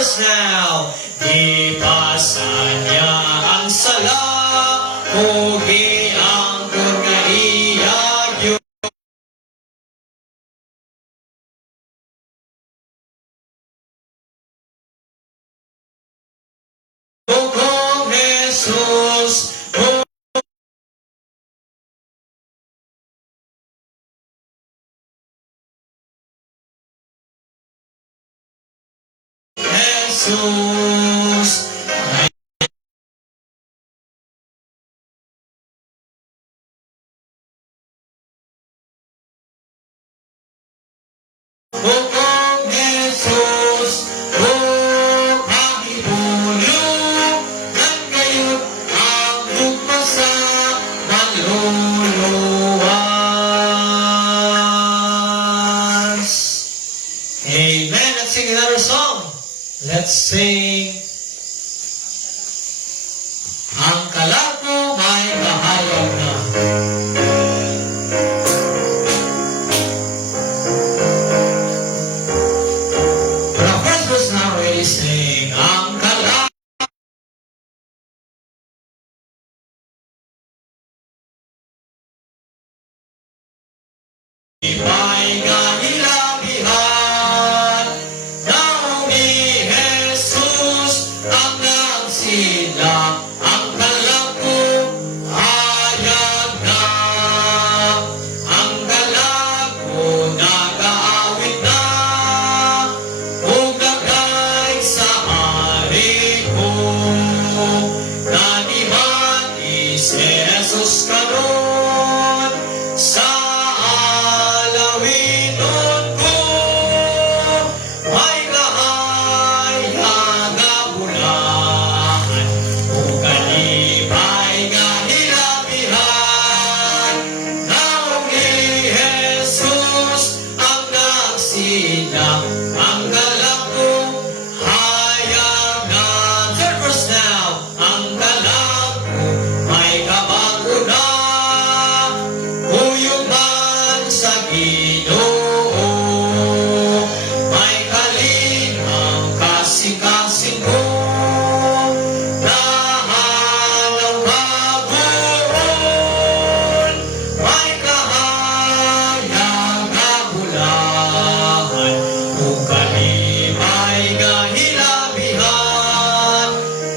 verse now. Di basa niya ang sala, hugi ang kungaiyag yun. Kung Jesus, Jesus, kung Jesus, ang ibulong ng gayon ang bugmasa maluluwas. Amen. Let's sing another song. Let's sing. Ang kalag mo may kahayag na. The first verse now really sing. Ang kalag may kahilabihan. Naong ni Jesus ang nagsilang. Ang kalag mo hayag na. Ang kalag mo nag-aawit na. Ugagay sa hari ko. Nanimati si Jesus karon sa alawinon ko. May kahayag nga bulahan, ugalibay nga hilabihan. Naong ni Jesus ang nagsilang. Ang galak ko hayag na. Third verse now. Ang galak ko may kabago na. Huyog man sa Ginoo, may kalingang kasing-kasing ko. Nahalaw mabuon, may kahayag nga bulahan, ugalibay nga hilabihan.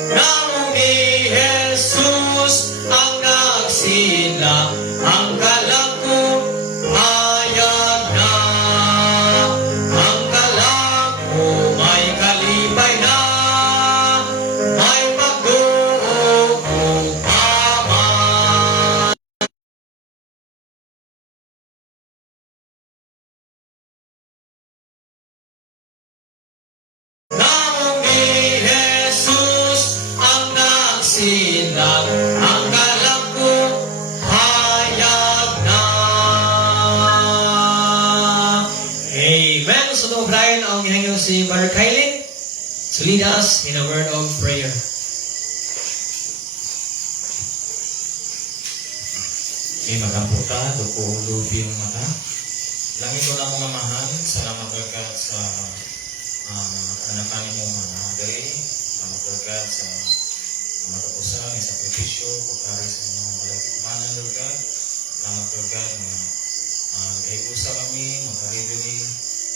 Naong ni Jesus ang nagsilang. Ang kalag ko hayag na. Ang kalag ko may kalipay na. May magduong paman. Naong ni Jesus ang nagsilang. Ang kalag ko hayag na. Amen. So, Brian, ang hinangin si Brother Kylie to lead us in a word of prayer. May magaputa, lubi yung mata. Langit ko na mga mahal, salamat berkat sa anak-anak mo mga dali. Salamat berkat sa matapusan, may sakripisyo, pagkari sa mga malagigmanan, Lord God. Salamat berkat na nag-iusa kami, magkaridili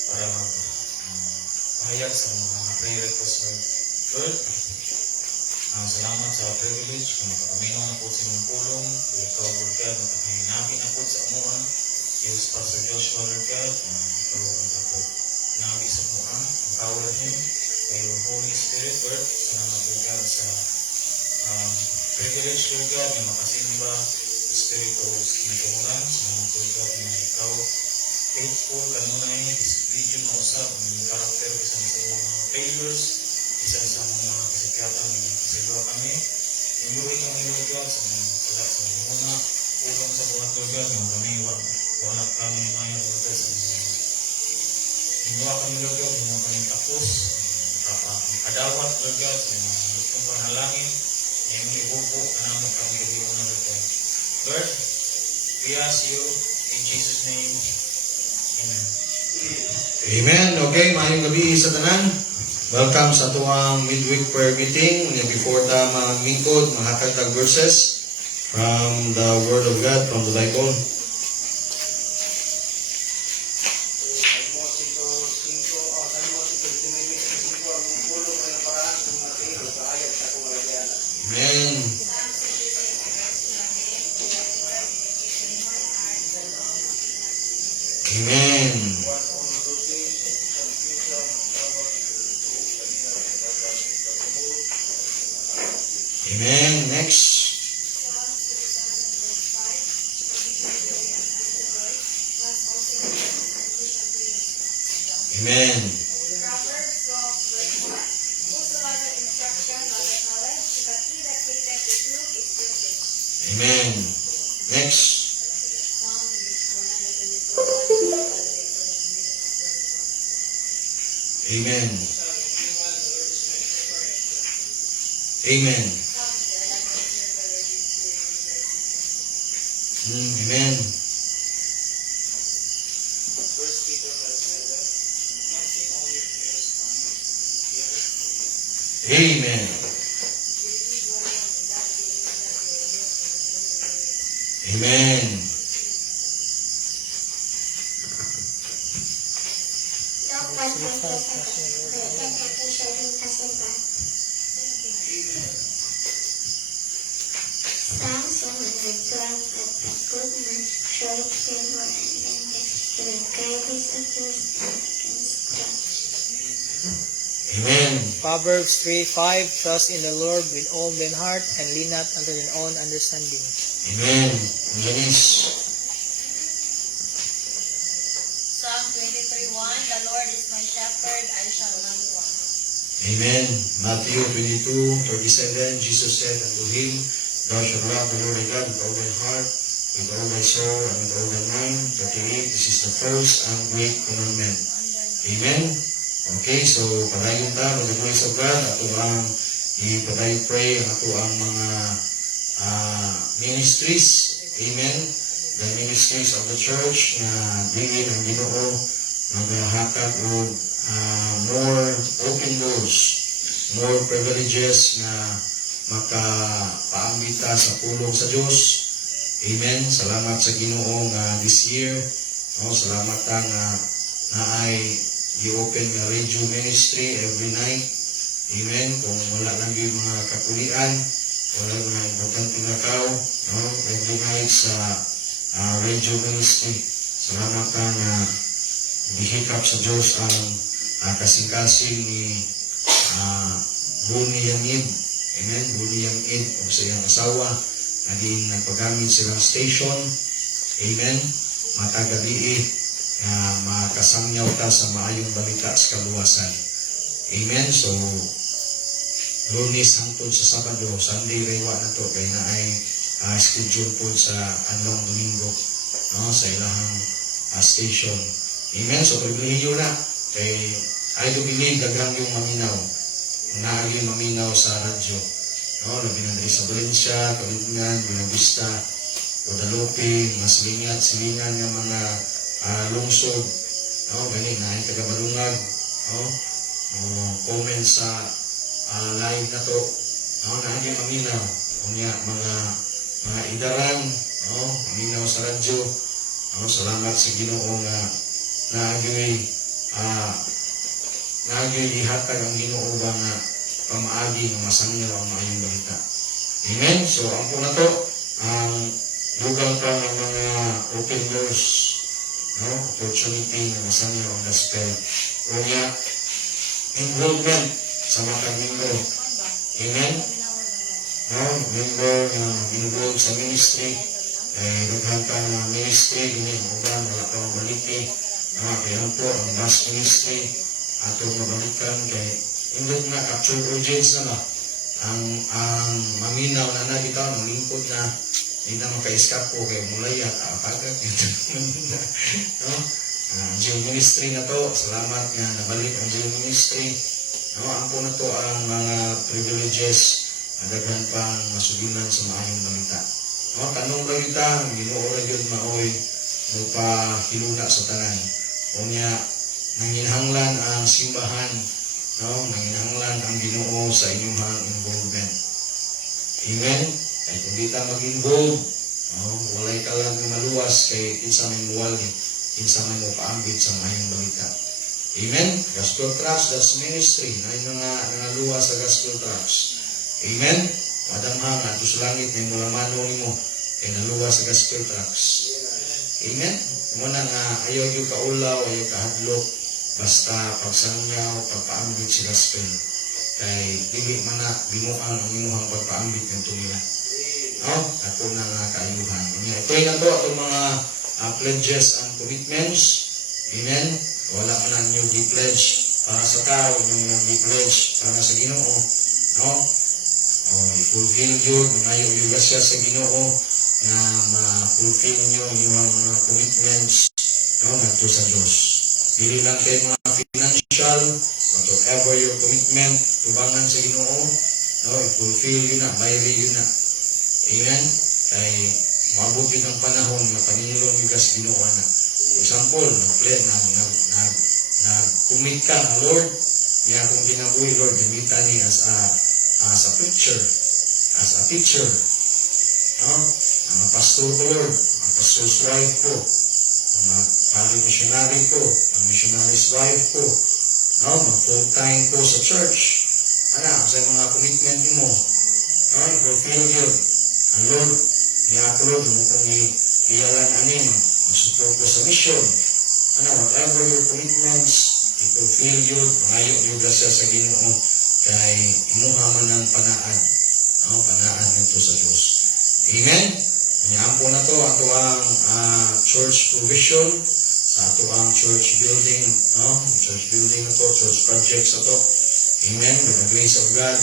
para magpahayag sa mga prayer requests, Lord. Salamat sa privilege kung makakamino na po sa inyong pulong. Ikaw, Lord God, makakahinabi na po sa amuan. Use pa sa Joshua, Lord God. Ikaw, makakahinabi sa amuan. Empower him. Kay Holy Spirit, Lord. Salamat, Lord God, sa privilege, Lord God, na makasimba Espiritu Sinagumulan. Salamat, Lord God, na ikaw faithful, kanunay, this region na usap, ang karakter, isang sa mga failures, isang sa mga kasikatan, kasigwa kami. Inuwi kami, Lord God, sa muna, ulong sa buhat, Lord God, na kami, wala kami maya, Lord God, sa mga inuwa kami, Lord God, inuwa kami tapos, kadawat, Lord God, sa mga lutong panalangin, yung ibubo, kanamang kami gabi una, Lord God. Lord, we ask you, in Jesus' name, Amen. Amen. Okay, maayong gabi sa tanan. Welcome sa tuwang midweek prayer meeting. Before ta maglingkod, mahatag tag verses from the Word of God, from the Bible. Amen. Amen. Amen. Next. Amen. Proverbs 12:1. Whosoever instruction loveth knowledge, but he that hateth reproof is wicked. Amen. Next. Psalm 124. Amen. Amen. Amen. Amen. Amen. Psalms 112. A good man showeth favor and lendeth, he will guide his affairs and instruct. Amen. Proverbs 3:5. Trust in the Lord with all thine heart, and lean not unto thine own understanding. Amen. Janice. Psalm 23:1. The Lord is my shepherd, I shall not want. Amen. Matthew 22:37. Jesus said unto him, Thou shalt love the Lord thy God with all thy heart, with all thy soul, and with all thy mind. 38. This is the first and great commandment. Amen. Okay, so padayon ta, with the grace of God, ato ang ipadayon pray ang ato ang mga ministries. Amen. The ministries of the church na diin ang Ginoo maghatag og more open doors, more privileges na makapaambita sa pulong sa Dios. Amen. Salamat sa Ginoo nga this year. Salamat ta nga naay i-open nga radio ministry every night. Amen. Kung wala lang yung mga kapulian, wala mga importante nga tao, every night sa radio ministry. Salamat ka na gihikap sa Diyos ang kasing-kasing ni Buni Yangid. Amen. Buni Yangid o sa iyang asawa. Naging nagpagamit silang station. Amen. Matagabi makasangyaw ta sa maayong balita sa kaluwasan. Amen. So, Lunes hangtod sa Sabado, Sunday rewa na to, kaya na ay schedule po sa anong Domingo sa ilahang station. Amen. So, pribilihiyo na. Kay, I do believe daghang yung maminaw. Naagin maminaw sa radyo. Labi na rin sa Valencia, Kalingan, Buenavista, Guadalupe, mga silingan ng mga lungsod. Gani na ay taga-Balungag. Comment sa live na to. Naagin maminaw. Kunya, mga idaran, maminaw sa radyo. Salamat sa Ginoo nga naagyo'y ihatag ang Ginoo ba nga pamaagi ng masangyaw ang maayong balita. Amen. So, ang po na to, ang lugar pa ng mga open doors, opportunity na masangyaw ang gospel. Kunya, involvement sa matang linggo. Amen. Member na involved sa ministry, daghan pa ng ministry, uban, wala pa mabaliti. Kaya po, ang mass ministry, atong mabalikan kay indot nga capture audience na ang maminaw na nabitaw ng lingkod na hindi na maka-escape po kay mulay at apagad Geo ministry na to, salamat nga nabalik ang Geo ministry. Ang po na to ang mga privileges na daghan pang masugilan sa maayong balita. Tanong balita, ang Ginoo ra gyud maoy magpahiluna sa tanan. Unya nanginhanglan ang simbahan no, nanginahanglan ang Ginoo sa inyong involvement. Amen? Ay kung di ta mag-involve, no, walay ka lang maluwas kay kinsa may muwali, kinsa may mupaambit sa mayong balita. Amen? Gospel Tracts, that's ministry. Na yung nangaluwas sa Gospel Tracts. Amen? Madamhang at sa langit may mulamano mo kay naluwas sa Gospel Tracts. Amen? Muna nga ayaw yung kaulaw, ayaw kahadlok, basta pagsangyaw, pagpaambit sa Gospel. Kay dili man na binuang ang imuhang pagpaambit ng tumila. No? Ako na nga kaayuhan. Ito na to atong mga pledges and commitments. Amen? Wala man na ninyo gi-pledge para sa tao, yung gi-pledge para sa Ginoo. No? I-fulfill yun, ngayon yung siya sa Ginoo na ma-fulfill nyo yung mga commitments, no? Nagto sa Diyos. Dili lang kayo mga financial, whatever your commitment, tubangan sa Ginoo, no? I-fulfill yun na, bayri yun na. Amen? Kay mabuti ng panahon na Panginoon yung sa Ginoo na. Example, nag-commit ka na, Lord, niya akong ginabuhi, Lord, gamitan niya as a preacher, as a teacher. No? Ang pastor ko, Lord, ang pastor's wife ko, ang pari missionary ko, ang missionary's wife ko, no? Mag-full-time ko sa church. Sa mga commitment mo, no? I-fulfill yun. Ang Lord, niya ako, Lord, mo kong iyalan anin, mag-support ko sa mission. Whatever your commitments, i-fulfill yun, ngayon yung grasya sa Ginoo, kay imuha man ng panaan. No? Panaan nito sa Diyos. Amen? Manyahan po na to, ato ang church provision, sa ato ang church building, no? Church building na to, church projects na to. Amen? By the grace of God.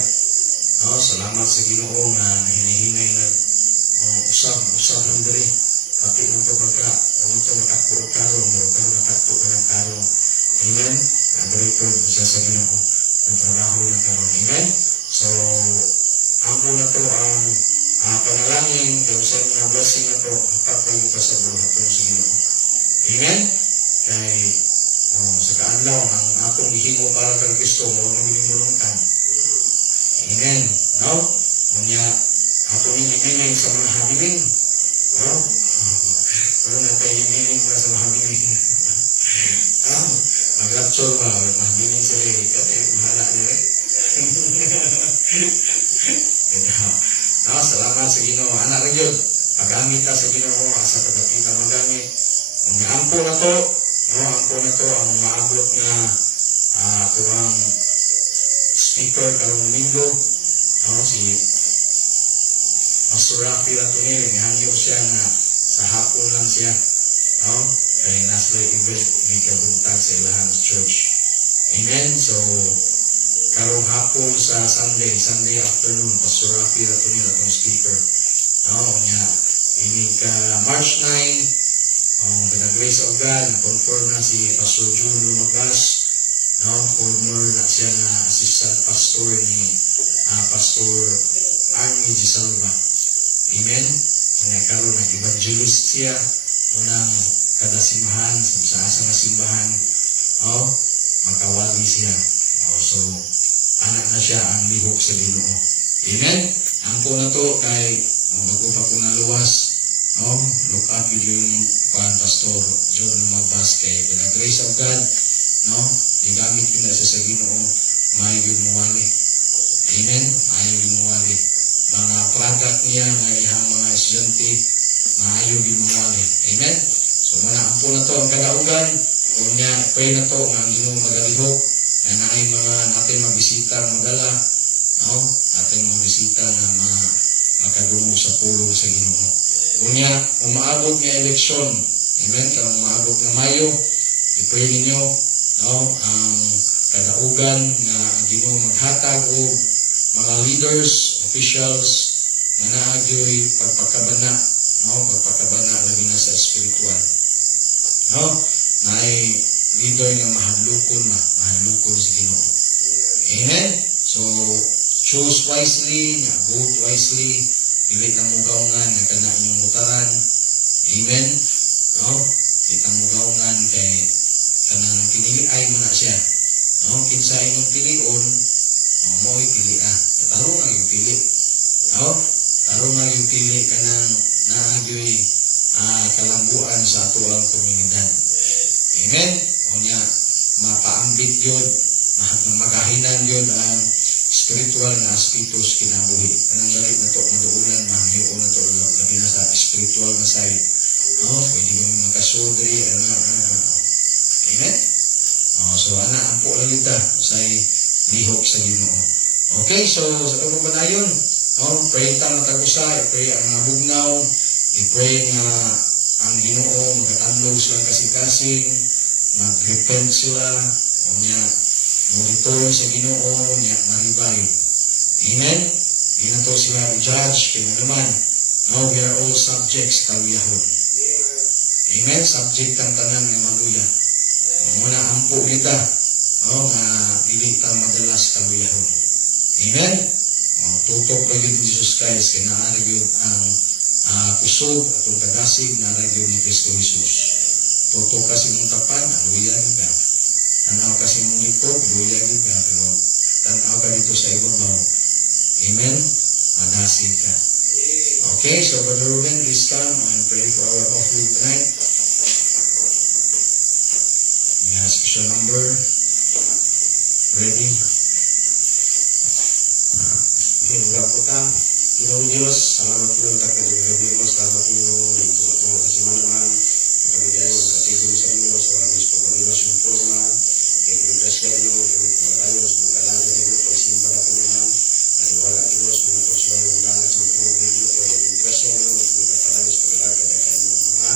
No? Salamat sa Ginoo nga hinihinay na usab ng diri. Pati ng to baka, kung ito matakbo o karong, matakbo ka ng karong. Amen? Nag-record siya sa Ginoo. Nagtrabaho na karong. Amen? So, ang po na to ang panalangin, kung sa mga blessing na to, kapag pa sa buhay po sa Ginoo. Amen? Kay, sa kaanlaw, ang akong ihimo para kang Kristo, mo magiging Amen? No? Kunya, akong hinihiling sa mga habiling. No? Pero nakahihiling ba sa mga habiling? Mag-rapture ba? Mahabiling sila eh. Kasi mahala nila eh. Salamat sa Ginoo. Anak lang yun. Pagamit ka sa Ginoo. Asa pagkakita magamit. Ang ampo na to, ampo na to ang maabot na kurang speaker karong linggo. Si Pastor Rafi Latunil, nihanyo siya na sa hapon lang siya. Kaya nasa event may kabuntag sa ilahang church. Amen? So, karong hapon sa Sunday afternoon, Pastor Rafi Latunil atong speaker. Ini ka March 9, by the grace of God, confirm na si Pastor June Lumabas. Former na siya na assistant pastor ni Pastor Arnie Gisalva. Amen? Karon nag-evangelist siya unang kada simbahan, sa asa nga simbahan, makawagi siya. So, anak na siya ang lihok sa Ginoo. Amen? Ang po na to kay bago pa po naluwas, look up yung Pastor John Lumabas kay by the grace of God, igamit yun na siya sa Ginoo, may gumuwali. Amen? May gumuwali. Mga product niya na ihang mga estudyante, maayo gumuwali. Amen? So, manaampo na to ang kadaugan, kung niya, pwede na to ang Ginoo magalihok, na naay mga natin mabisita magala, ating mabisita na makadungog sa pulong sa Ginoo. Unya, umaabot nga eleksyon, amen, kung umaabot nga Mayo, i-pray ninyo, ang kadaugan nga ang Ginoo maghatag o mga leaders, officials, na naagyoy pagpakabana, pagpakabana lagi na sa spiritual. Naay leader nga mahadlukon sa Ginoo. Amen? So, choose wisely, vote wisely, pili kang mugawngan nga kana inyong mutaran. Amen? Pili kang mugawngan kay kanang pinili ay mo na siya. No, kinsa inyong pilion, mo'y pili Taro nga yung pili. No? Taro nga yung pili ka ng naagyoy kalambuan sa ato ang komunidad. Amen? O niya, mapaambit yun, magahinan yun ang spiritual na aspitos kinabuhi. Anong galit na to, maduulan, mahiyon na to, labi na sa spiritual na side. No? Pwede kami magkasudri, Amen? So, ang po lang ito, say, lihok sa Ginoo. Okay, so, sa itong panayon, pray ta matagusa, i-pray ang bugnaw, i-pray nga ang Ginoo, magatanlog silang kasing-kasing, mag-repent sila, o niya, monitor sa Ginoo, niya, ma-revive. Amen? Di na to sila judge, kaya naman, we are all subjects, kaluyahon. Amen? Subject ang tanan ng maluya. Muna ampo kita, nga dili ta madalas kaluyahon. Amen? Tutok lagi ni Jesus Christ, kaya naaragyon ang kusog at ang kagasig naaragyon ni Kristo Jesus. Tutok kasi mong tapan, aluyahon ka. Tanaw kasi mong likod, aluyahon ka. Pero tanaw ka dito sa ibabaw. Amen? Magasig ka. Okay, so Brother Ruben, please come and pray for our offering tonight. May special number. Ready? Hingga po ta, Ginoong Diyos, salamat po ng takot ng gabi mo, salamat po ng tumatong kasi manaman, ang pamilya mo, ang katigong sa inyo, sa lamis po kami yung po naman, kaya pinagdasya nyo, pinagpangalayo, sa mga kalaga nyo, pagsimba na po naman, naliwala ang Diyos, mga posla yung langat sa mga pinagpangalayo, kaya pinagdasya nyo, pinagpangalayo, sa kalaga, dahil mo mga,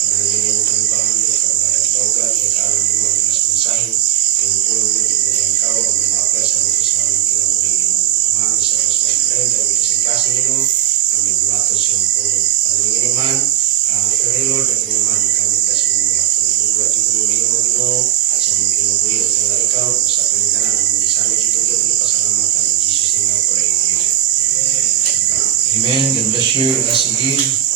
panalangin nyo kami bahan nyo, kabagat daugan, kaya kaalam nyo, ang nas mensahe, yung po nyo, di mo lang ikaw, kami ma-apply sa mga sa mga kinamulay nyo. Amahan sa Rasul Ibrahim, dahil kasing-kasing nyo, kami buwatos yung pulo. Panalangin naman, kaya Lord, at naman, kami gas mo mula ito. Lord, at ito naman yung mga at sa mga kinabuhi, at wala ikaw, sa paningganan, ang mga isalit ito, at ito pasalamatan. In Jesus' name I pray. Amen. Amen. God bless you as you give.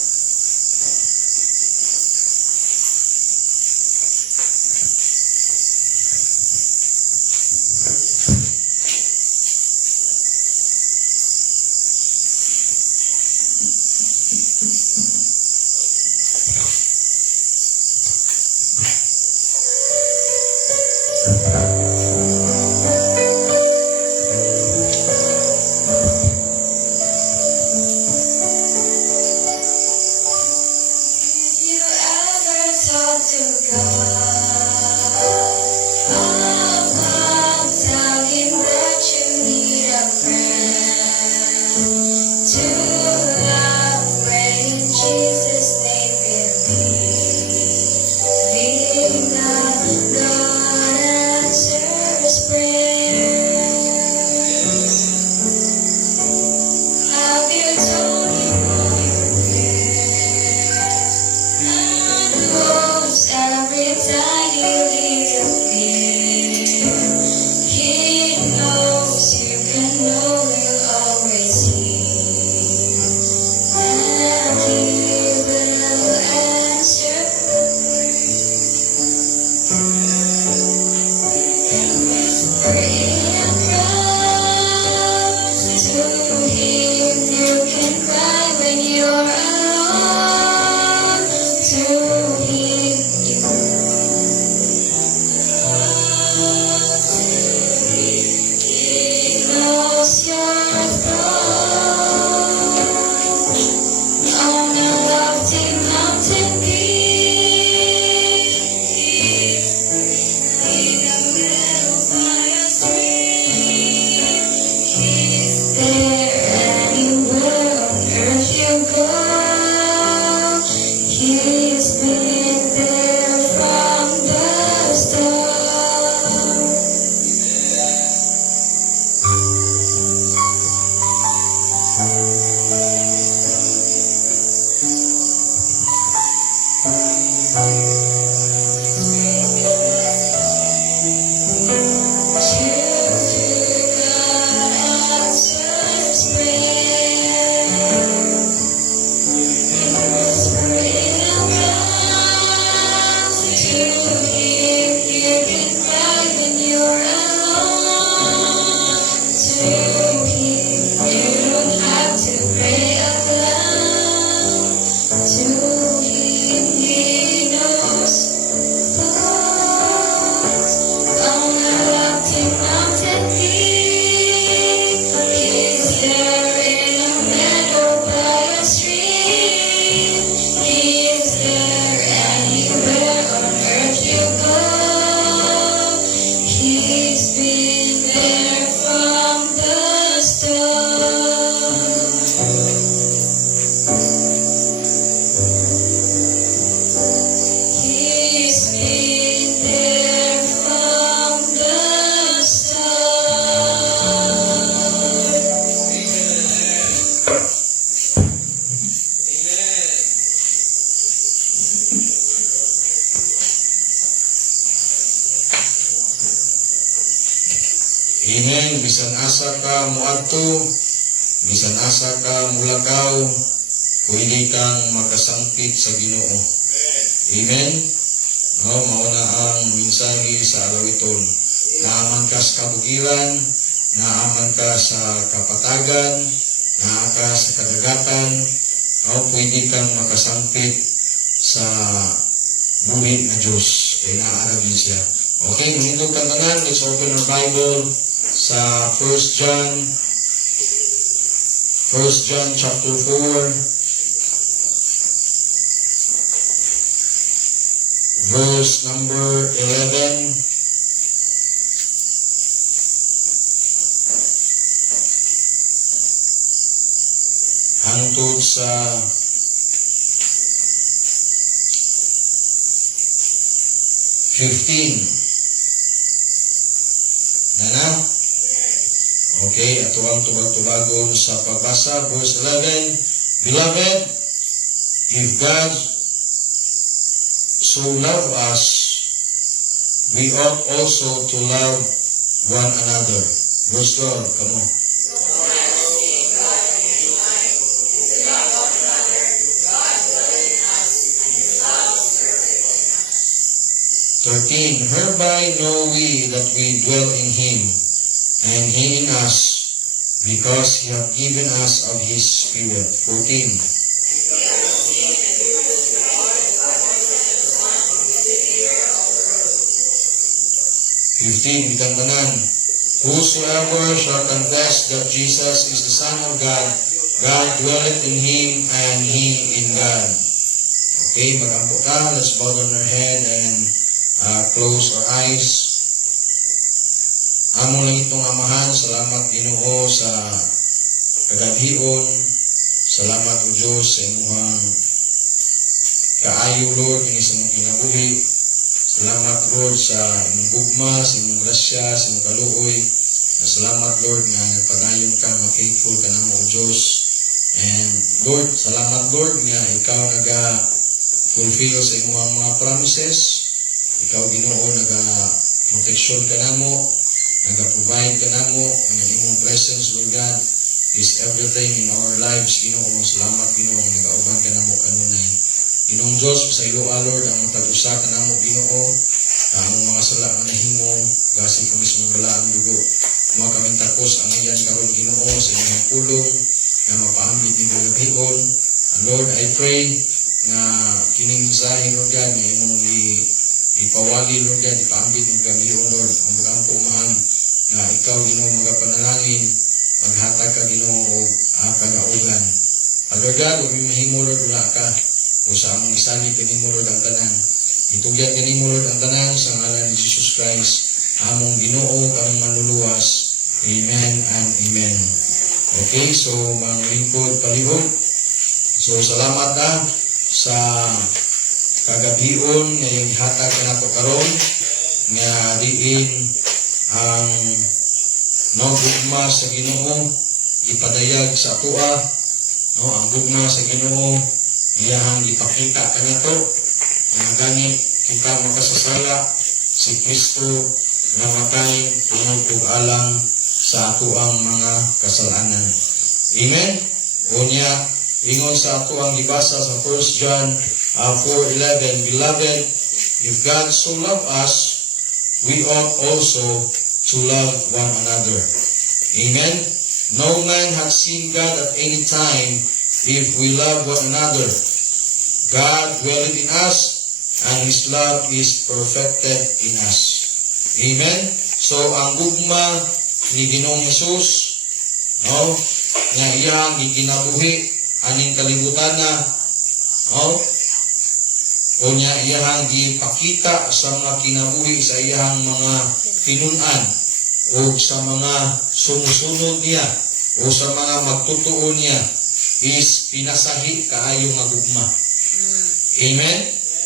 bisan asa ka muadto, bisan asa ka mulakaw, pwede kang makasangpit sa Ginoo. Amen? No, mauna ang mensahe sa alawiton. Naaman ka sa kabugiran, naaman ka sa kapatagan, naa ka sa kadagatan, o pwede kang makasangpit sa buhi na Diyos. Kaya naaragin siya. Okay, manindog kang tanan. Let's open our Bible sa 1 John. 1 John chapter 4. Verse number 11. Hangtod sa 15. Nana? Okay, ato ang tubag-tubagon sa pagbasa. Verse 11. Beloved, if God so love us, we ought also to love one another. Verse 12, come on. 13. Hereby know we that we dwell in Him, and He in us, because He hath given us of His Spirit. 14. Bitang tanan. Whosoever shall confess that Jesus is the Son of God, God dwelleth in Him, and He in God. Okay, magampo ka. Let's bow down our head and close our eyes. Amo lang itong amahan, salamat Ginoo sa kagabhion. Salamat o Diyos sa imuhang kaayo Lord, kini sa imong kinabuhi. Salamat Lord sa imong gugma, sa imong grasya, sa imong kaluoy. Salamat Lord nga nagpadayon ka, ma-faithful ka namo o Diyos. And Lord, salamat Lord nga ikaw naga-fulfill sa imong mga promises. Ikaw Ginoo naga-protection ka namo, naga-provide ka namo, ang imong presence Lord God is everything in our lives Ginoo. Salamat Ginoo nga nagauban ka namo kanunay. Ginoong Diyos, sa iloa Lord, ang matag-usa ka namo Ginoo, among mga sala nga nahimo, gasi ko mismo wala ang dugo. Mga kaming takos ang iyan karon Ginoo sa inyong pulong nga mapaambit ni gagabhion. And Lord, I pray nga kining mensahe Lord God nga imong ipawali Lord God, ipaambit ni gagabhion Lord, ang bugang pumahan nga ikaw Ginoo magapanalangin, maghatag ka Ginoo og kagaugan. Lord God, huwag mahimo Lord wala ka, o sa among isali kanimo Lord ang tanan. Itugyan kanimo Lord ang tanan sa ngalan ni Jesus Christ, among Ginoo kang manluluwas. Amen and amen. Okay, so mga lingkod palihog. So salamat na sa kagabhion nga yung ihatag ka nato karon nga diin ang gugma sa Ginoo ipadayag sa atoa, no, ang gugma sa Ginoo iyang ipakita ka nato nga gani kita makasasala si Kristo namatay tungod og alang sa ato ang mga kasalanan. Amen. Unya ingon sa ato ang gibasa sa 1 John 4:11, Beloved, if God so love us, we ought also to love one another. Amen. No man hath seen God at any time if we love one another. God dwelleth in us, and His love is perfected in us. Amen. So ang gugma ni Ginoong Hesus, no, nga iyang gikinabuhi aning kalibutan na, no, o niya iyang gipakita sa mga kinabuhi sa iyang mga pinun-an o sa mga sumusunod niya o sa mga magtutuo niya is pinasahi kaayo nga gugma. Amen?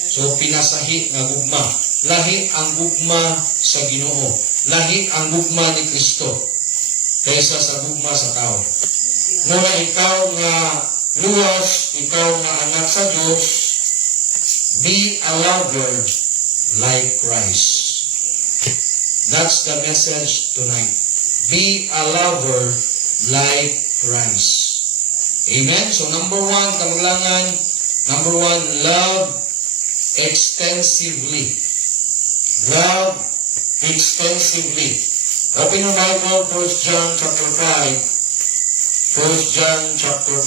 So pinasahi nga gugma. Lahi ang gugma sa Ginoo. Lahi ang gugma ni Kristo kaysa sa gugma sa tao. Muna ikaw nga luwas, ikaw nga anak sa Diyos, be a lover like Christ. That's the message tonight. be a lover like Christ. Amen? So number one, kamaglangan, number one, love extensively. Love extensively. Open your Bible, 1 John chapter 5. 1 John chapter 5.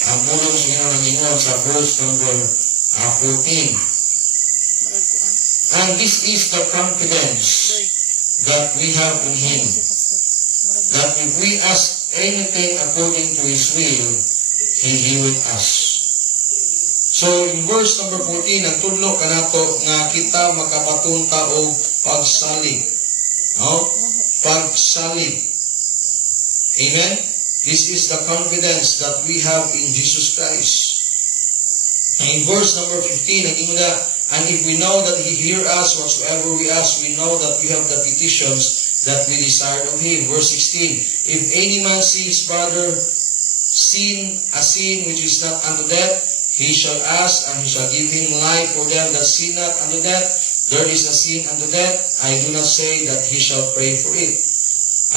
Ang mulong sa inyo ng ingon sa verse number 14. And this is the confidence that we have in Him, that if we ask anything according to His will, He heareth us. So, in verse number 14, ang tudlo kanato nga kita makapatunta og pagsalig. No? Pagsalig. Amen? This is the confidence that we have in Jesus Christ. In verse number 15, ang ingon na, and if we know that He hear us whatsoever we ask, we know that we have the petitions that we desire of Him. Verse 16, if any man see his brother sin a sin which is not unto death, he shall ask, and He shall give him life for them that sin not unto death. There is a sin unto death. I do not say that he shall pray for it.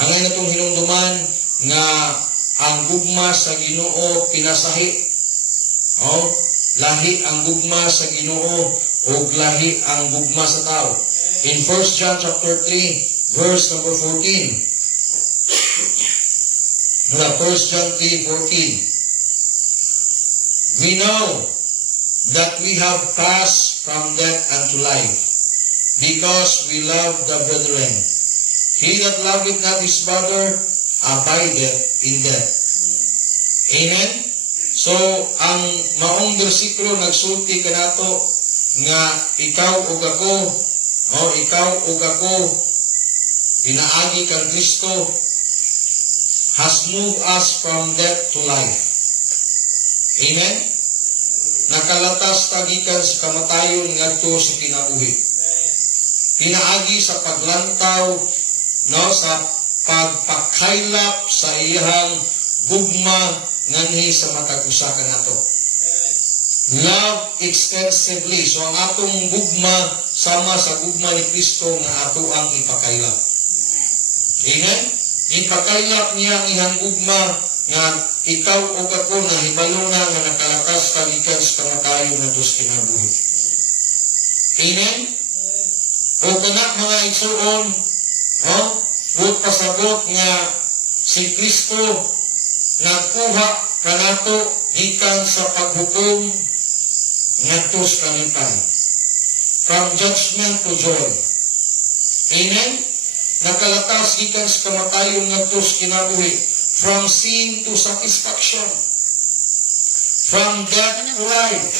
Ang ngayon itong hinumduman nga ang gugma sa Ginoo pinasahi. Oh, lahi ang gugma sa Ginoo o lahi ang gugma sa tao. In 1 John chapter 3, verse number 14. 1 John 3:14. We know that we have passed from death unto life, because we love the brethren. He that loveth not his brother abideth in death. Amen? So, ang maong bersikulo nagsulti kanato nga ikaw ug ako, pinaagi kang Kristo, has moved us from death to life. Amen? Nakalatas tagikan sa kamatayon ngadto sa kinabuhi. Pinaagi sa paglantaw, no, sa pagpakaylap sa iyang gugma nganhi sa matag usa kanato. Love extensively. So ang atong gugma sama sa gugma ni Kristo nga ato ang ipakaylap. Amen? Ipakaylap niya ang ihang gugma nga ikaw o ako na hibalo na nga nakalakas kagikan sa kamatayon na dos kinabuhi. Amen? O kana mga igsuon, buot pasabot nga si Kristo nagkuha kanato gikan sa paghukom ngadto sa kalipay. From judgment to joy. Amen? Nakalatas gikan sa kamatayon ngadto sa kinabuhi. From sin to satisfaction. From death to life.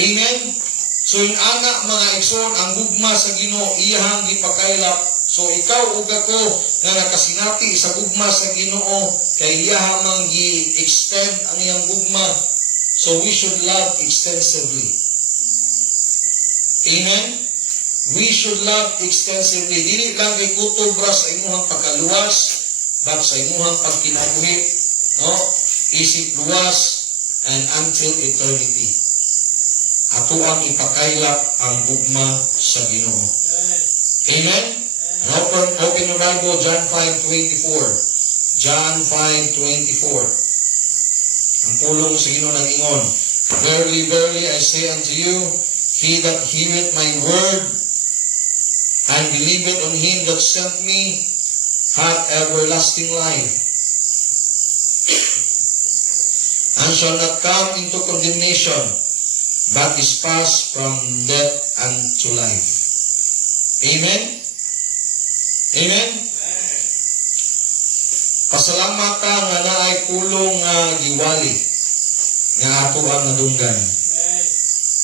Amen? So in ana mga igsoon, ang gugma sa Ginoo iyang gipakaylap. So ikaw ug ako nga nakasinati sa gugma sa Ginoo kay iyang mang gi-extend ang iyang gugma. So we should love extensively. Amen? We should love extensively. Dili lang kay kutubra sa imuhang pagkaluwas, but sa imuhang pagkinabuhi, no? Isip luwas and until eternity. Ato ang ipakaylap ang gugma sa Ginoo. Amen? Open your Bible, John 5:24. John 5:24. Ang pulong sa Ginoo nag-ingon, verily, verily, I say unto you, he that heareth my word and believeth on him that sent me hath everlasting life, and shall not come into condemnation, but is passed from death unto life. Amen? Amen? Pasalamat ka nga naay pulong nga giwali nga ato ang nadunggan.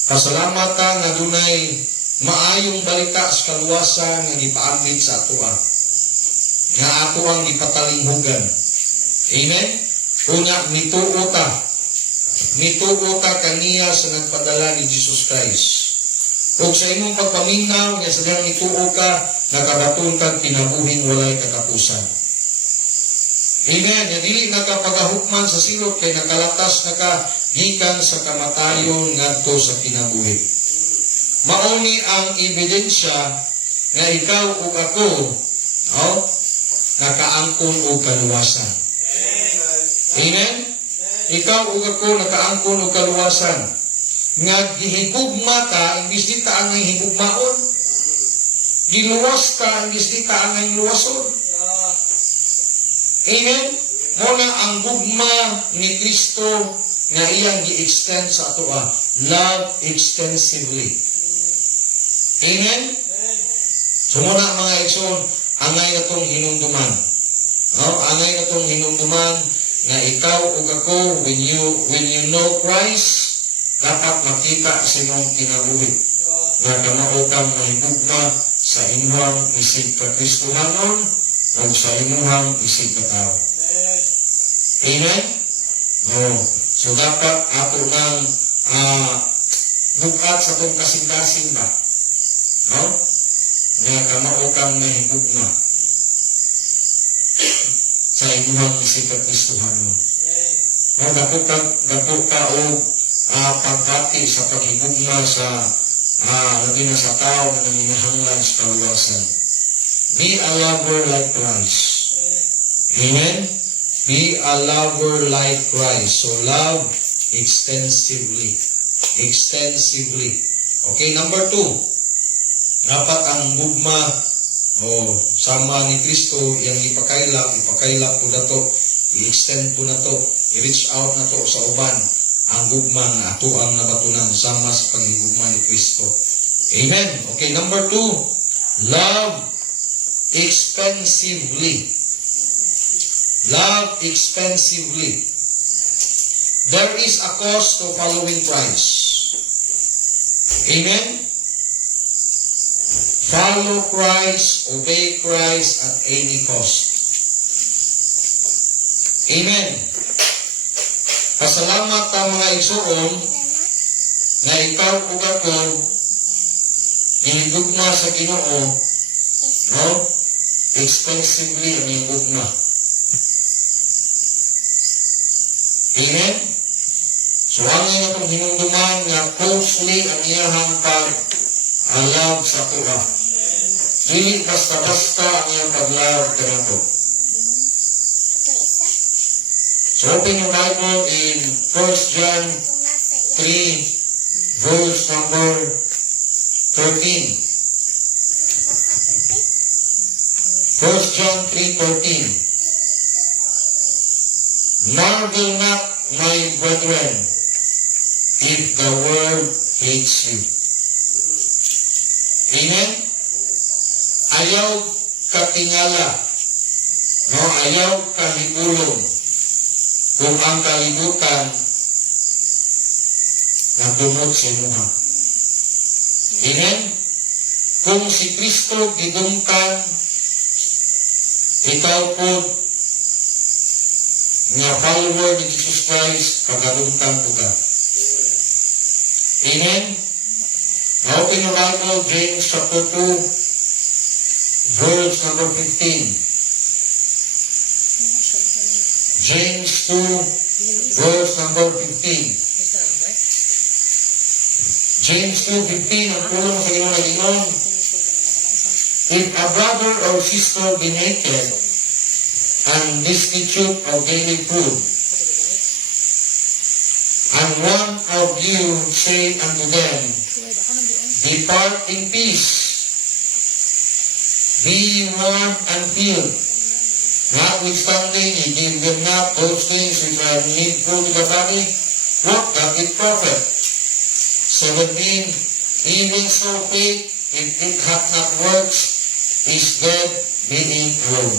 Pasalamat ka nga dunay maayong balita sa kaluwasan nga gipaambit sa ato nga ato ang ipatalinghugan. Amen? Una, mituo ta kaniya sa nagpadala ni Jesus Christ. Kung sa imong pagpaminaw, nga sa diyang mituo ka, nakabaton kang kinabuhing walay katapusan. Amen? Nga dili nakapagahukman sa silot, kay nakalatas na ka, gikan sa kamatayon ngadto sa kinabuhi. Mauni ang ebidensya nga ikaw ug ako, oh, nakaangkon og kaluwasan. Amen? Ikaw ug ako nakaangkon og kaluwasan. Nga gihigugma ka, imbis di ta angay higugmaon. Giluwas ka, imbis di ta angay luwason. Amen? Muna ang gugma ni Kristo nga iyang gi-extend sa ato love extensively. Amen? So muna mga igsoon, angay na itong hinumduman. No? Angay na itong hinumduman nga ikaw ug ako, when you know Christ, dapat makita sa imong kinabuhi. Nga kamao kang mahigugma sa inyong isig ka-Kristohanon o sa inyong isig ka-tao. Amen? No. So dapat ato nang bukat sa itong kasing-kasing ba? No? Nga kamao kang mahigugma sa inyong isig ka-Kristohanon. No, dako ka o pagkati sa paghigugma sa lagi na sa tao na nanginahanglan sa kaluwasan. Be a lover like Christ. Amen? Be a lover like Christ. So love extensively. Extensively. Okay, number 2. Dapat ang gugma sama ni Kristo, yang ipakailap po na to, i-extend po na to, i-reach out na to sa uban, ang gugma nga ato ang nabatunan sama sa paghigugma ni Kristo. Amen. Okay, number 2, love expensively. Love expensively. There is a cost to following Christ. Amen. Follow Christ, obey Christ at any cost. Amen. Pasalamat ta mga igsoon na ikaw ug ako hinigugma sa Ginoo, no? Expensively ang hinigugma. Amen. So ang itong hinungduman nga closely ang iyahang pag-alab sa tuwa. Dili basta-basta ang iyang pag-love ka na to. So open your Bible in 1 John 3 verse number 13. 1 John 3:13. Marvel not, my brethren, if the world hates you. Amen? Ayaw katingala, no? Ayaw kahibulong kung ang kalibutan nagdumot sa imuha. Amen? Kung si Kristo gidumtan, ikaw po nga follower ni Jesus Christ, kagadumtan po ka. Amen? Now open your Bible, James chapter 2, verse number 15. James 2, verse number 15. James 2:15, ang pulong sa Ginoo na Ginoo. If a brother or sister be naked and destitute of daily food, and one of you say unto them, depart in peace, be warm and filled, notwithstanding ye give them not those things which are needful to the body, what doth it profit? 17, even so faith, if it hath not works, is dead being alone.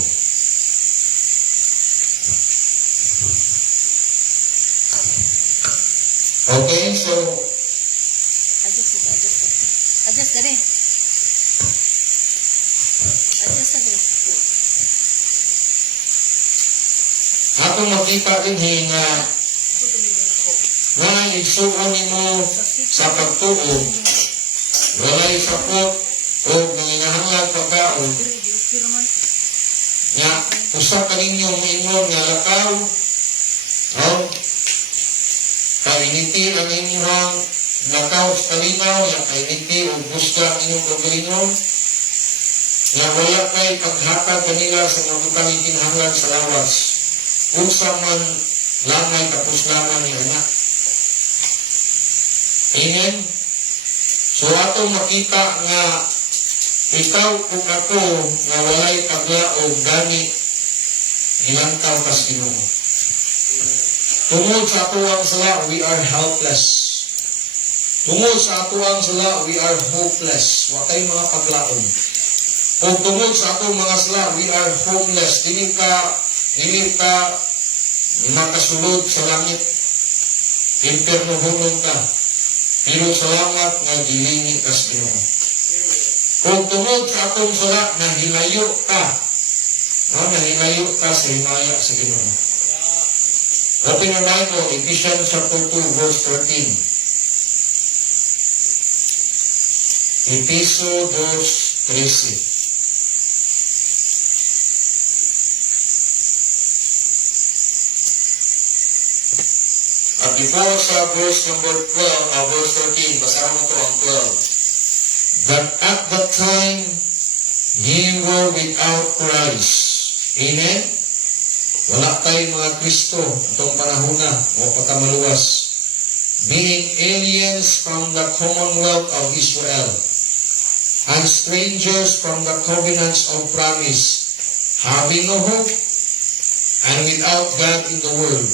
Okay, so Adjust na rin. Adjust na rin. atong makita din nga nga igsuon nimo sa pagtuo, walay sapot o nanginahanglan pagkaon nga usa kaninyo ingon nga lakaw kainiti ang inyong lakaw sa kalinaw nga kainiti o busga ang inyong pagkalingon nga wala kay paghatag kanila sa mga butang kinahanglan sa lawas. Unsa man lamay tapos lamang ni anak. Amen? So atong makita nga ikaw kung ako nga walay paglaog gani nilantaw kas Ginoo. Tungod sa atuang sala, we are helpless. Tungod sa atuang sala, we are hopeless. Wa tay mga paglaom. O tungod sa atong mga sala, we are homeless. Dili ka makasulod sa langit. Impierno hulong ka. Pero salamat nga gilingi kas Ginoo. Kung tungod sa atong sala, nahilayo ka. Nahilayo ka sa himaya sa Ginoo. Open your Bible, Ephesians chapter 2, verse 13. Episo 2:13. At before sa verse number 12, verse 13, basahan mo ito ang 12. That at that time, ye were without Christ. Amen? Wala tayo mga Kristo itong panahon na, o patamaluwas. Being aliens from the commonwealth of Israel, and strangers from the covenants of promise, having no hope, and without God in the world.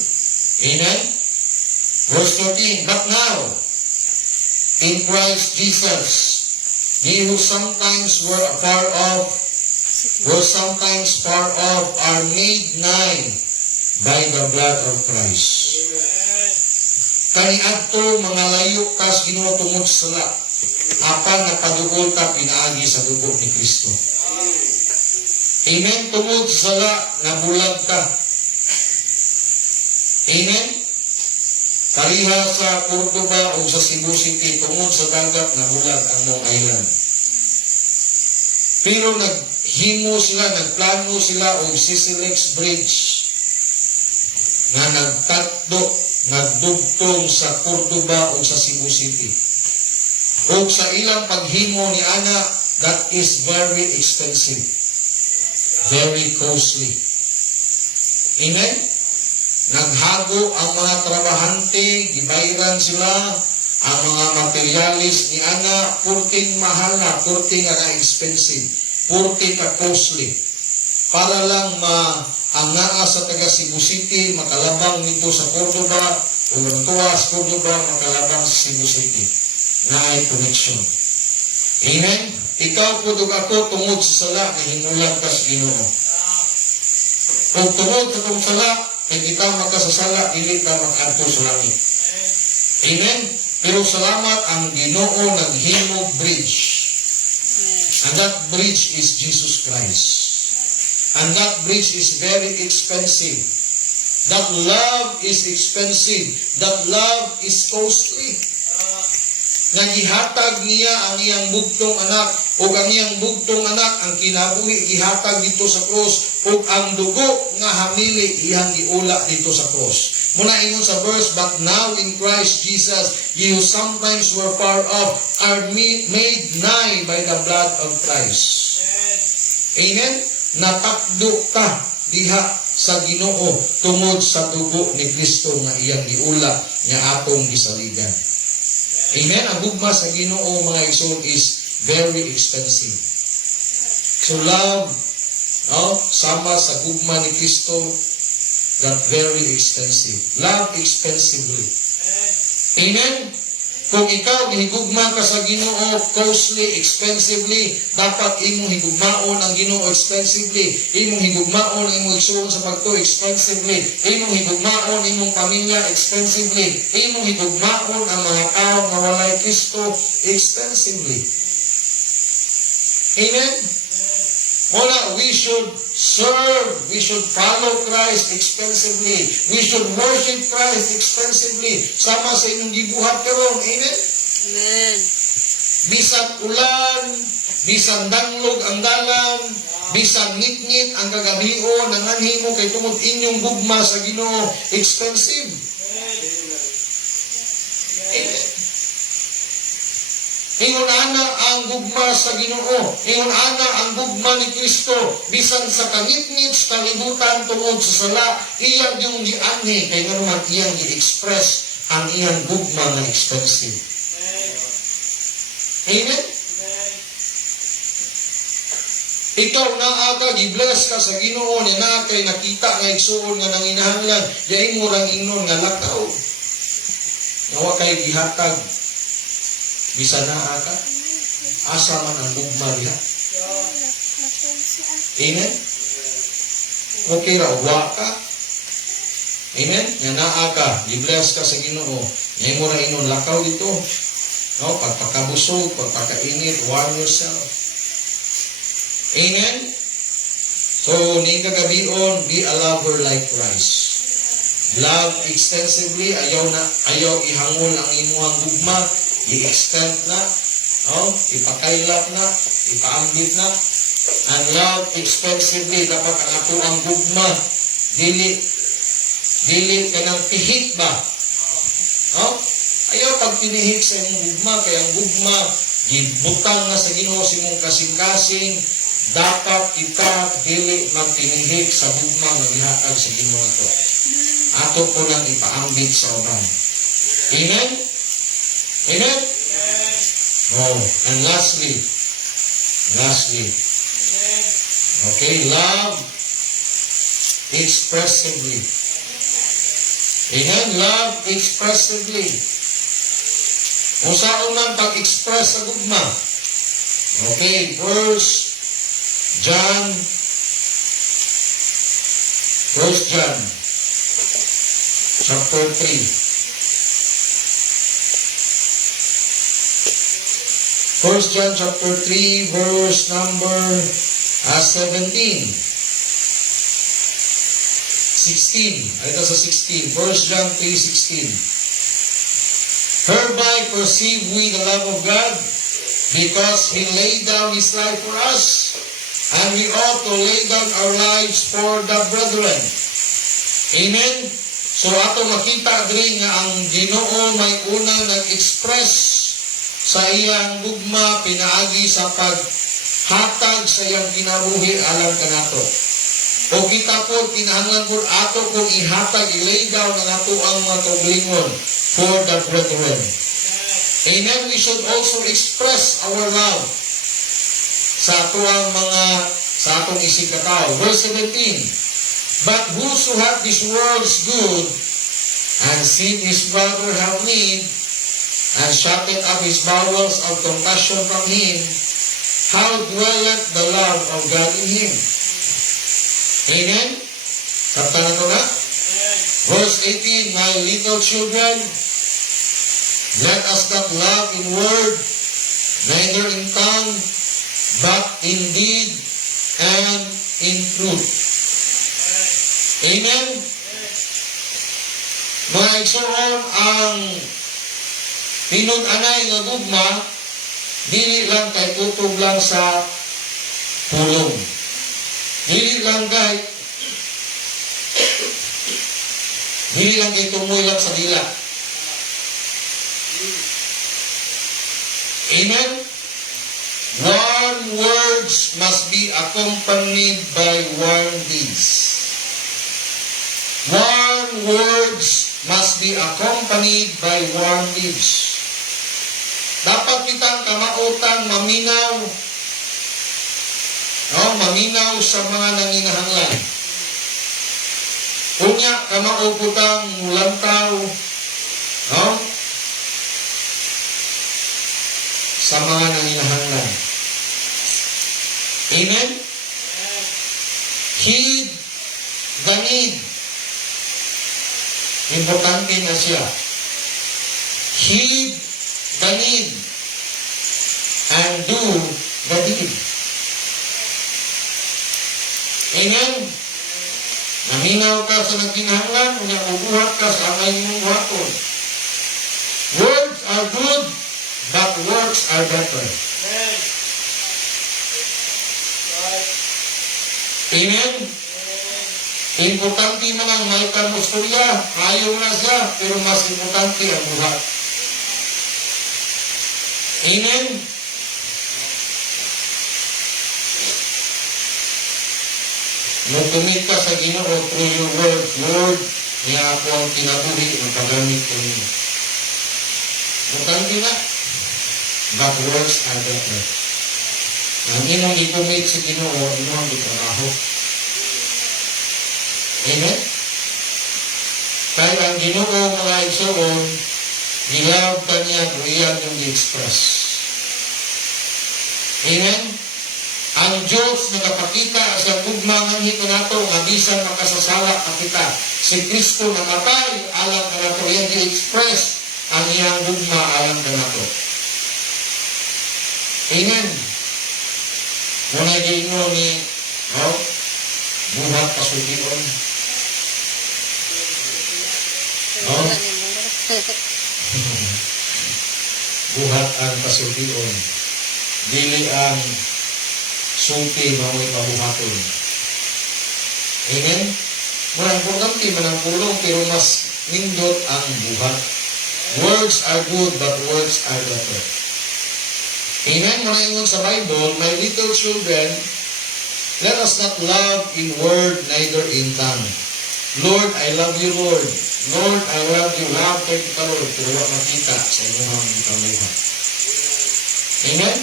Amen? Verse 13, but now, in Christ Jesus, ye who sometimes were far off, are made nigh by the blood of Christ. Kaniadto mga layo kas Ginoo tungod sa sala, apan napadugol ta pinaagi sa dugo ni Kristo. Amen. Tungod sa sala nabulag ka. Amen. Kariha sa Cordoba o sa Cebu City, tungod sa dagat nabulag ang mong island. Pero naghimo sila, nagplano sila og Sisilex Bridge nga nagdugtong sa Cordoba o sa Cebu City. O sa ilang paghimo ni ana, that is very expensive. Very costly. Amen? Naghago ang mga trabahante, gibayran sila, ang mga materialis ni ana, purting mahal na, purting expensive, purting costly. Para lang ang naa sa taga Cebu City, makalabang nito sa Cordoba, o tuwa sa Cordoba, makalabang sa Cebu City. Na ay connection. Amen? Ikaw po ako tungod sa sala na hinulang ka sa Ginoo. Kung tungod sa itong sala, kaya kita makasasala, hindi ka makanto sa langit. Amen? Pero salamat ang Ginoo naghimog bridge. And that bridge is Jesus Christ. And that bridge is very expensive. That love is expensive. That love is costly. Nagihatag niya ang iyang bugtong anak o ang iyang bugtong anak ang kinabuhi gihatag dito sa cross o ang dugo nga hamili iyang giula dito sa cross. Muna ingon sa verse, but now in Christ Jesus, ye who sometimes were far off are made nigh by the blood of Christ. Amen? Natakdo ka diha sa Ginoo tungod sa dugo ni Kristo nga iyang giula nga atong gisaligan. Amen? Ang hugma sa Ginoo mga igsoon is very expensive. So love, sama sa hugma ni Kristo, that very expensive. Love expensively. Amen? Kung ikaw higugma ka sa Ginoo costly, expensively, dapat imong higugmaon ang Ginoo expensively. Imong higugmaon ang imong igsoon sa pagtuo expensively. Imong higugmaon imong pamilya expensively. Imong higugmaon ang mga tao nga walay Kristo expensively. Amen? Mula, we should serve, we should follow Christ expensively. We should worship Christ expensively. Sama sa inyong gibuhat karon. Amen? Amen. Bisan ulan, bisan danglog ang dalan, bisan ngit-ngit ang kagabion, nanganhimo kay tungod inyong gugma sa Ginoo expensive. Amen. Ingon ana ang gugma sa Ginoo. Ingon ana ang gugma ni Kristo. Bisan sa kangit-ngit sa kalibutan tungod sa sala, iyang yung gianhi kay nga naman iyang gi-express ang iyang gugma na expensive. Amen? Ikaw na aga, gi-bless ka sa Ginoo ni na kay nakita nga igsuon nga nanginahanglan, diay mo rang ingnon nga lakaw. Nawa kay gihatag. Bisa na aka, asa man ang gugma diha. Amen? Okay ra, wa ka. Amen? Nga naa ka, i-bless ka sa Ginoo. Ngayon mo ra inon lakaw dito. No? Pagpakabusog, pagpakainit, warm yourself. Amen? So, ni kagabion, be a lover like Christ. Love extensively, ayaw ihangol ang imuhang gugma, i-extend na, ipakailap na, ipaambit na, and love extensively, dapat ang ato ang gugma, dili kanang pihit ba? Ayaw pag pinihit sa imong gugma, kaya ang gugma, gibutang na sa Ginoo sa imong kasing-kasing, dapat kita dili magpinihit sa gugma na gihatag sa Ginoo ato. Ato ko lang ipaambit sa uban. Amen? Amen? Oh, and lastly, okay, love expressively. Amen? Love expressively. Kung saan man pag-express sa gugma. Okay, John chapter 3. 1 John chapter 3 verse number 17. 16. Ito sa 16. 1 John 3:16. Hereby perceive we the love of God, because He laid down His life for us, and we ought to lay down our lives for the brethren. Amen? So ato makita diri nga ang Ginoo may unang nag-express sa iyang gugma pinaagi sa paghatag sa iyang kinabuhi alang kanato. O kita po kinahanglan po ato kung ihatag, ilay down ang ato ang mga kaugalingon for the brethren. Amen? We should also express our love sa ato ang sa atong isikataw. Verse 17. But whoso hath this world's good, and seen his brother have need, and shutteth up his bowels of compassion from him, how dwelleth the love of God in him? Amen? Kapta na ito na? Verse 18, my little children, let us not love in word, neither in tongue, but in deed and in truth. Amen? Mga igsoon, ang pinun-anay nga gugma, dili lang kay tutog lang sa pulong. Dili lang kay tumoy lang sa dila. Amen? One words must be accompanied by one deeds. One words must be accompanied by one deeds. Dapat kitang kamautang maminaw, maminaw sa mga nanginahanglan. Unya kamauputang mulantaw, sa mga nanginahanglan. Amen? Heed the need. Importante na siya. Heed the need and do the deed. Amen? Naminaw ka sa nagkinahanglan, ubuhat ka sa amay mong buhaton. Words are good, but works are better. Amen? Importante man ang may karmusturya, ayaw na siya, pero mas importante ang buhat. Amen? Magtumit ka sa Ginoo through your word, Lord, niya ako ang kinabuhi ng paggamit ko niyo. Bukang na, but words are better. Ang inong itumit sa Ginoo, inong itrabaho. Amen? Kaya ang Ginoo mga igsoon, nilab kanya kuyang yung i-express. Amen? Ang Diyos nagapakita sa gugmangan hito nato nga bisan makasasala ka kita. Si Kristo namatay alang ka nato. Yan i-express ang iyang gugma alang ka nato. Amen? Muna gino ni buhat pasudion. Buhat ang pasudion. Dili ang sulti mamoy mabuhaton. Amen? Manang pulong pero mas nindot ang buhat. Words are good but words are better. Amen? Manang sa Bible, my little children, let us not love in word neither in tongue. Lord, I love you, Lord. Lord, I love you. Love tayo kita, Lord. Pero wala makita sa inyong kamuhan. Amen?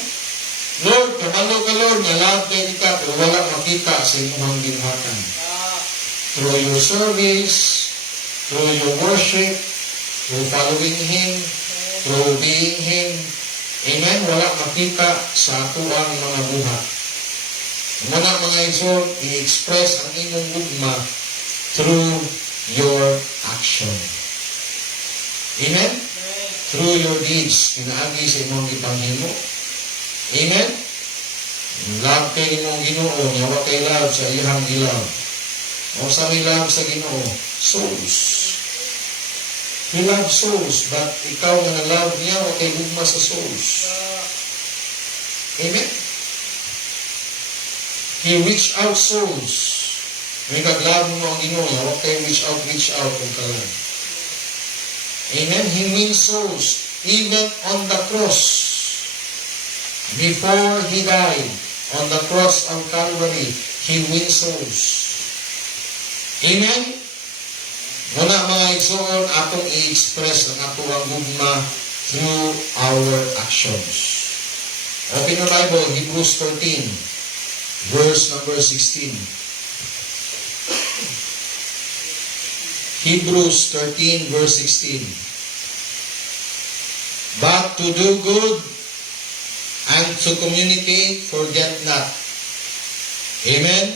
Lord, kamalo ka, Lord, nga love tayo kita, pero wala makita sa inyong ginhatan. Through your service, through your worship, through following Him, through obeying Him. Amen? Wala makita sa ato ang mga buhat. Muna mga igsoon, i-express ang inyong gugma through your action. Amen? Through your deeds, pinaagi sa imong ipanghimo. Amen? Love kayo imong Ginoo, nyawa kay love sa iyang ilaw. O sa may love sa Ginoo, souls. He loves souls, but ikaw nga na-love niya, o kay gugma sa souls. Amen? He reached out souls. May kaglabo mo ang Ginoo, huwag kayo reach out kung kalan. Amen? He wins souls, even on the cross. Before He died, on the cross of Calvary, He wins souls. Amen? Muna mga igsoon, atong i-express ang ato ang gugma through our actions. Open the Bible, Hebrews 13, verse number 16. Hebrews 13, verse 16. But to do good and to communicate, forget not. Amen?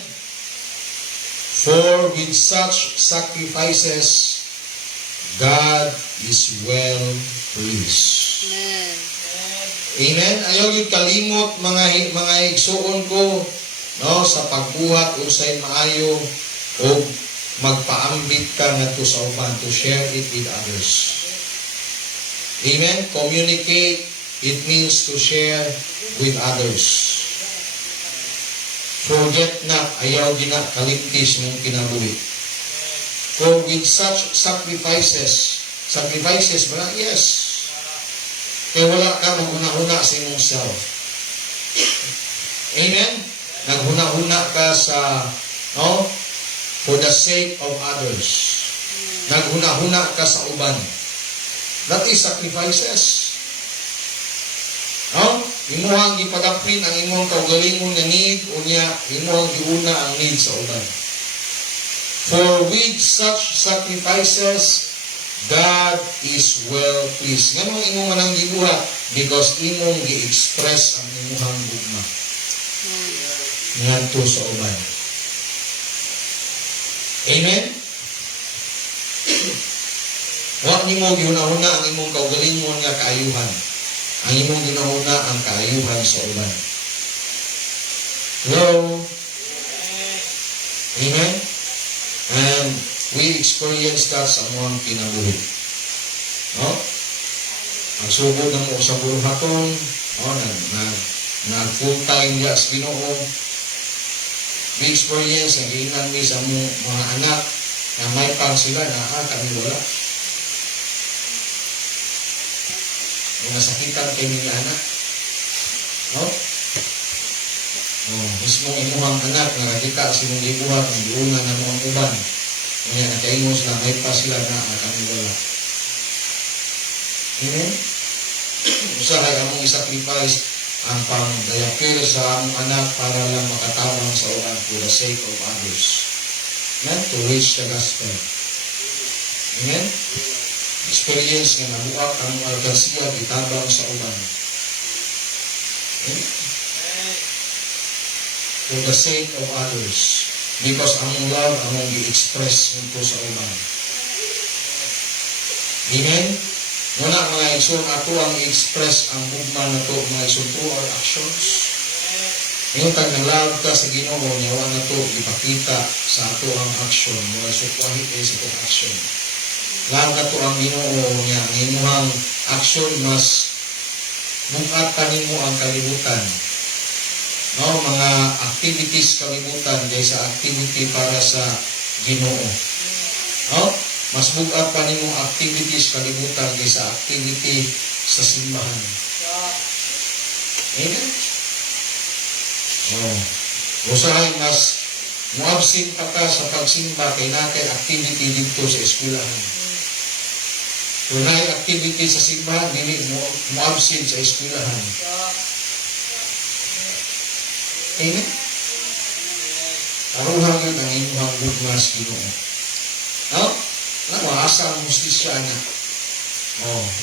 For with such sacrifices, God is well pleased. Amen. Amen? Ayaw yung kalimot mga igsoon ko, no, sa pagbuhat unsay maayo o magpaambit ka ngadto sa uban to share it with others. Amen? Communicate, it means to share with others. Forget not, ayaw gina kalimtis mong kinabuhi. For with such sacrifices ba? Yes. Kaya wala ka maghuna-huna sa imong self. Amen? Naghuna-huna ka sa, no? For the sake of others. Naghuna-huna ka sa uban. That is sacrifices. No? Imuhang ipadapin ang imong kaugalingon nga need o niya, imuhang giuna ang need sa uban. For with such sacrifices, God is well pleased. Nga mga imong manang gibuhat because imong gi-express ang imuhang gugma. Ngadto sa uban. Amen? Wa nimo gihuna-huna ang imong kaugalingon nga kaayuhan. Ang imong ginahuna ang kaayuhan sa uban. Hello? Amen? And we experience that sa among kinabuhi. No? Ang sugod ng mo sa buruhaton, full time niya sa Ginoo. We experience ang inan mi sa mga anak na may pang sila na kami wala. Kung nasakitan kayo mga anak, No? Mismong imuhang anak nga nakita sa imong libuhan ang giuna na mga uban. Kaya nakaingon sila, may pa sila na kami wala. Amen? Usahay among isacrifice ang pangdayakil sa among anak para lang makatawang sa uban for the sake of others. Amen? To reach the gospel. Amen? Experience nga nabuak ang alkansiya itabang sa uban. Amen? For the sake of others. Because ang love among i-express nito sa uban. Amen? Muna mga igsoon ato ang i-express ang movement na ito, mga igsoon through our actions. Ngayon tag nag-love ka sa Ginoo, nyawa na ito, ipakita sa ato ang action. Mga igsoon pahit sa itong action. Love na ito ang Ginoo niya. Ang imuhang action mas mukat pa nimo ang kalibutan. No, mga activities kalibutan dahil sa activity para sa Ginoo. No? Mas bugat pa nimong activities kalibutan kaysa activity sa simbahan. Amen? Usahay mas muabsent pa ka sa pagsimba kay natay activity dito sa eskwelahan. Kung na'y activity sa simbahan, dili muabsent sa eskwelahan. Amen? Aruhan yun ang imuhang bugmas Ginoo. No? Asa ang hustisya na.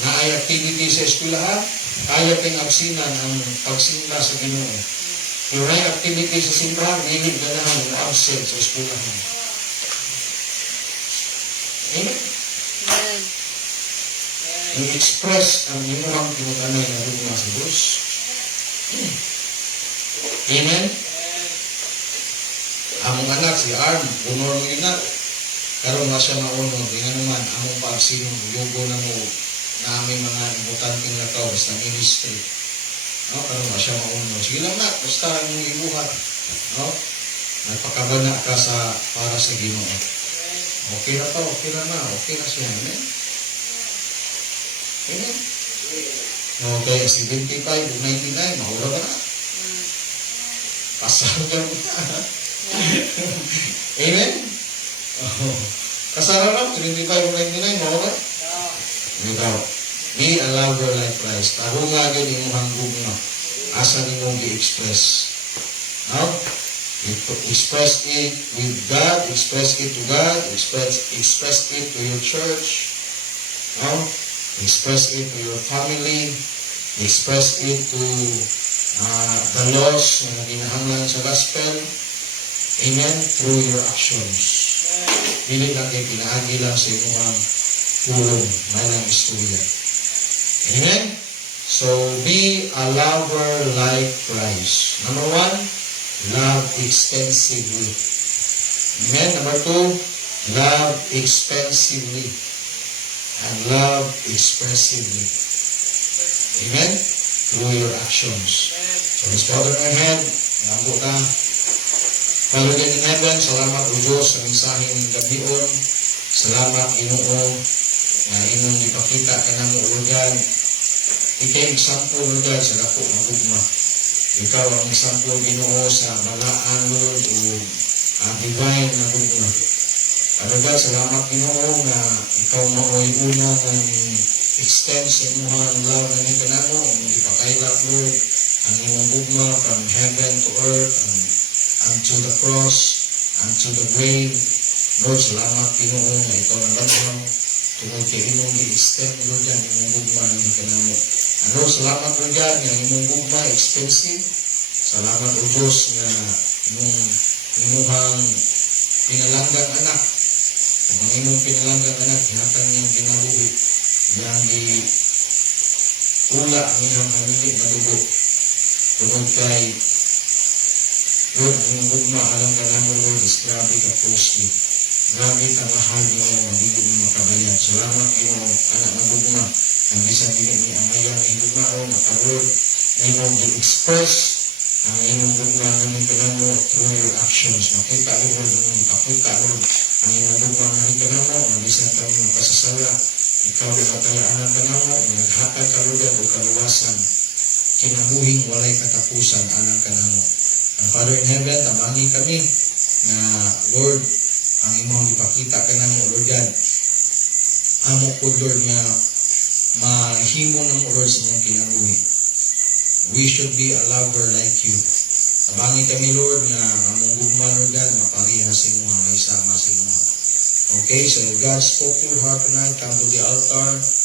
Naay activity sa eskwelahan, kaya ting absinan ang pagsimba sa Ginoo. Kung naay activity sa simbahan, hindi ganahan ang absent sa eskwelahan. Amen? I-express ang imuhang tinutanay na rugma sa Diyos. Amen? Among anak, si Arm, unor mo yun na. Karon nga siya maunod, nga naman, among pagsinong, lugo na mo, na aming mga importanteng lakaw, basta ministry. No? Karon nga siya maunod. Sige lang na, basta ang ibuhat. No? Nagpakabana ka para sa Ginoo. Okay na to, okay na okay na siya. Amen? Amen? Okay, 75, 99, mahula ba na? Pasal ka mo na. Amen? Kasara lang, 25 o 99, mo ba? Ikaw, be a lover like Christ. Tago nga yun yung hanggog na. Asa ni mong i-express. No? Express it with God, express it to God, express it to your church. No? Express it to your family, express it to the laws na ginahanglan sa gospel. Amen? Through your actions. Dili lang kayo pinaagi lang sa inyong tulong, mayroong istorya. Amen? So, be a lover like Christ. Number 1, love extensively. Amen? Number 2, love expensively. And love expressively. Amen? Through your actions. So, let's bow down our head. Ngambo ka. Father God in heaven, salamat o Diyos sa mensahe ng gabion. Salamat Ginoo na inyong ipakita ka na mo, Lord God. Ikaw example, Lord God, sa dako ng gugma. Ikaw ang example, Ginoo, sa balaan, Lord, o divine na gugma. Father God, salamat Ginoo na ikaw mao'y unang extend sa inyong love na ito na mo. Ang ipakailap, Lord, ang inyong gugma from heaven to earth, unto the cross, unto the grave. Lord, salamat Ginoo na ikaw na banhaw tungkol kay imong gi-extend, Lord, ang imong gugma ng ikanamo. And Lord, salamat Lord God na imong gugma expensive. Salamat o Diyos na imuhang pinalanggang anak. Kung ang imong pinalanggang anak, hinatang niyang ginabuhi, yang ula ang inyong kanili na dugo. Tungkol kay Lord, ang gugma alam ka naman, Lord, is grabe ka posti. Grabe ka mahal mo, hindi mo makabayan. Salamat mo, anak na gugma. Ang bisan din ni amayang ni gugma o Lord, na imong express ang imong gugma ng kanamo through your actions. Makita, Lord, makapita, Lord, ang imong gugma ng kanamo, na bisan kami makasasala. Ikaw na katalaan ka namo, naghatag ka, Lord, o kaluwasan kinabuhing walay katapusan anang kanamo. Ang Father in Heaven, tabangi kami na Lord, ang imong ipakita kanamo Lord God. Amo po Lord nga mahimo ng Lord sa imong kinabuhi. We should be a lover like you. Tabangi kami Lord nga among gugma Lord God, maparihas sa imong mga isama sa imong. Okay, so if God spoke to your heart tonight, come to the altar.